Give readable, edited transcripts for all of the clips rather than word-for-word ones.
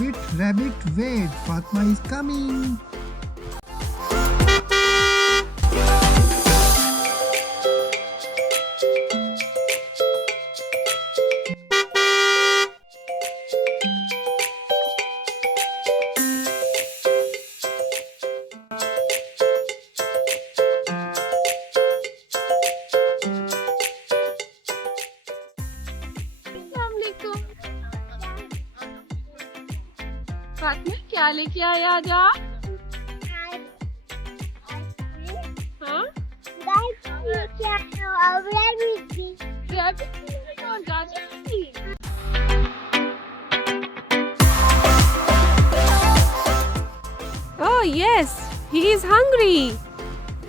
rabbit, wait. Fatma is coming. Fatima क्या लेके आया आज आप? हाँ? Oh yes, he is hungry.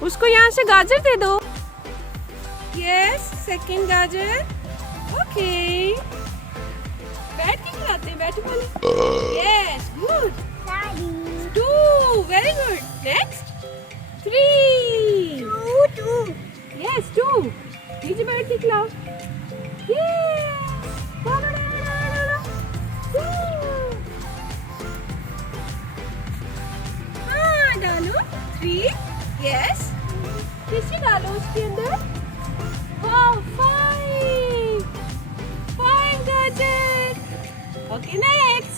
उसको यहाँ से गाजर दे दो. Yes, second गाजर. Okay. बैठ के खिलाते हैं, बैठो बोले. Yes, good. 2, very good. Next. 3. 2. Yes, 2. नीचे बैठ के खिलाओ. Yes. हाँ, डालो. 3. Yes. किसी डालो उसके अंदर. Wow, 5. 5 गाजर. Okay, next.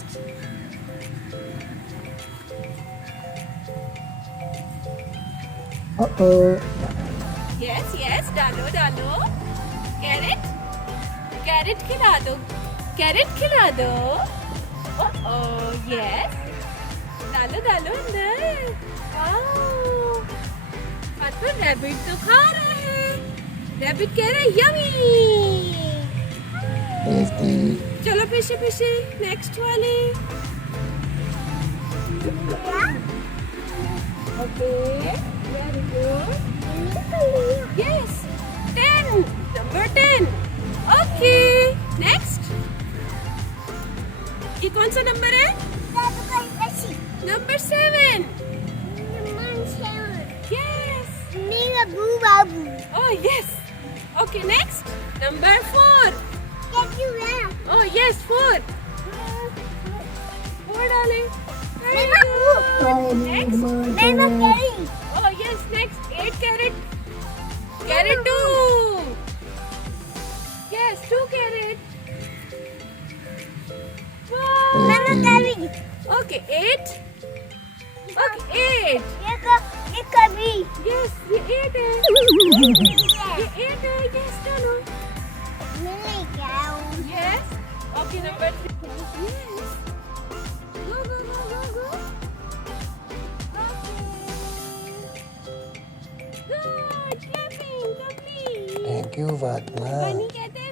Uh-oh. Yes, yes, डालो डालो. Carrot. Carrot खिला दो. Carrot खिला दो. Oh, yes. डालो डालो अंदर. Wow. तो रैबिट तो खा रहा है. रैबिट कह रहा है यम्मी. चलो पीछे पीछे नेक्स्ट वाली. Okay very good. Yes 10 number 10. Okay next. ये कौन सा नंबर है? Number 7. Yes. Oh yes. Okay next. Number 4. Oh yes, 4. 4 डाले. Next. Oh yes, next. 8 carrot. Carrot 2. Yes, 2 carrot. Wow. Okay, 8. Okay, 8. Yes, ये 8 है. ये 8 है. Yes, डालो. Yes. Okay, number 3. Yes. Go, go, go, go, go. Okay. Good. Clapping. Complete. Thank you, Fatma. Bunny कहते